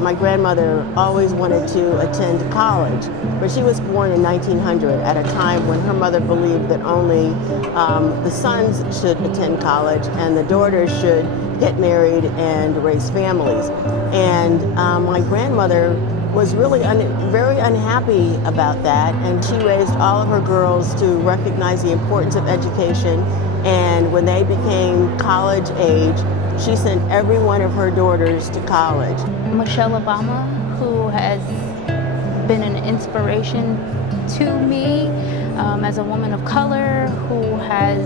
My grandmother always wanted to attend college, but she was born in 1900 at a time when her mother believed that only the sons should attend college and the daughters should get married and raise families. And my grandmother was really very unhappy about that, and she raised all of her girls to recognize the importance of education. And when they became college age, she sent every one of her daughters to college. Michelle Obama, who has been an inspiration to me as a woman of color, who has,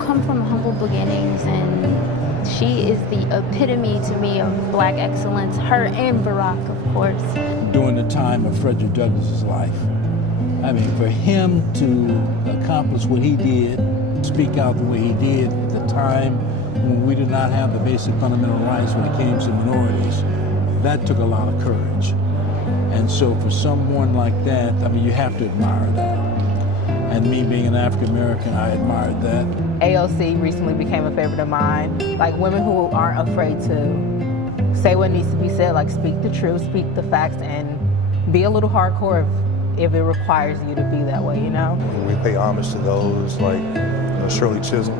come from humble beginnings, and she is the epitome to me of Black excellence, her and BREAUX, of course. During the time of Frederick Douglass's life, I mean, for him to accomplish what he did, speak out the way he did at the time when we did not have the basic fundamental rights when it came to minorities, that took a lot of courage. And so for someone like that, I mean, you have to admire that. And me being an African American, I admired that. AOC recently became a favorite of mine. Like women who aren't afraid to say what needs to be said, like speak the truth, speak the facts, and be a little hardcore if it requires you to be that way, you know? We pay homage to those like Shirley Chisholm,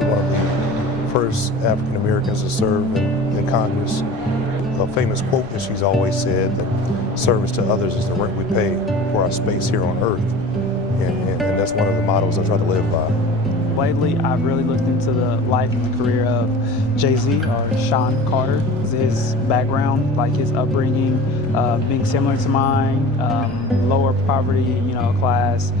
one of the first African Americans to serve in Congress. A famous quote that she's always said, that service to others is the rent we pay for our space here on earth. And that's one of the mottos I try to live by. Lately, I've really looked into the life and career of Jay-Z, or Sean Carter. His background, like his upbringing, being similar to mine, lower poverty, class,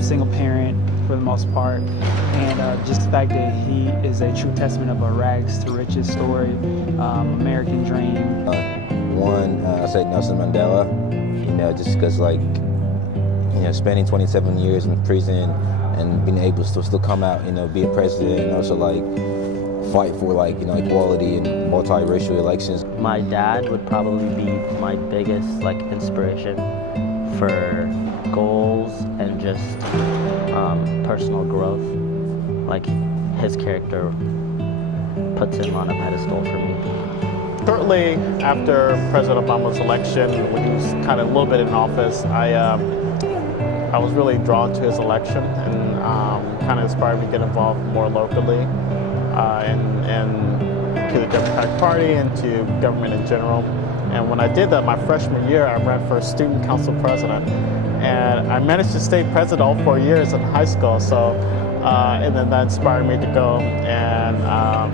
single parent for the most part, and just the fact that he is a true testament of a rags to riches story, American dream. I say Nelson Mandela, just because spending 27 years in prison and being able to still come out, be a president, and also fight for equality and multiracial elections. My dad would probably be my biggest inspiration for goals and just personal growth. His character puts him on a pedestal for me. Shortly after President Obama's election, when he was kind of a little bit in office, I was really drawn to his election, and kind of inspired me to get involved more locally and to the Democratic Party and to government in general. And when I did that, my freshman year, I ran for student council president, and I managed to stay president all 4 years in high school. So, and then that inspired me to go and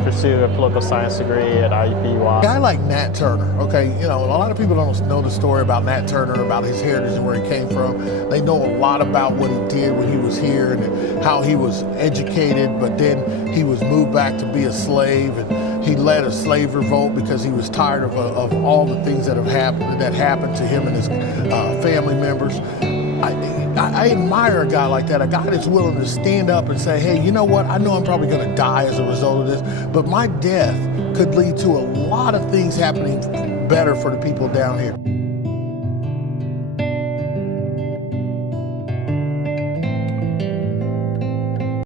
pursue a political science degree at IUPUI. A guy like Nat Turner, okay, a lot of people don't know the story about Nat Turner, about his heritage and where he came from. They know a lot about what he did when he was here and how he was educated, but then he was moved back to be a slave, and he led a slave revolt because he was tired of all the things that happened to him and his family members. I admire a guy like that, a guy that's willing to stand up and say, hey, you know what, I know I'm probably going to die as a result of this, but my death could lead to a lot of things happening better for the people down here.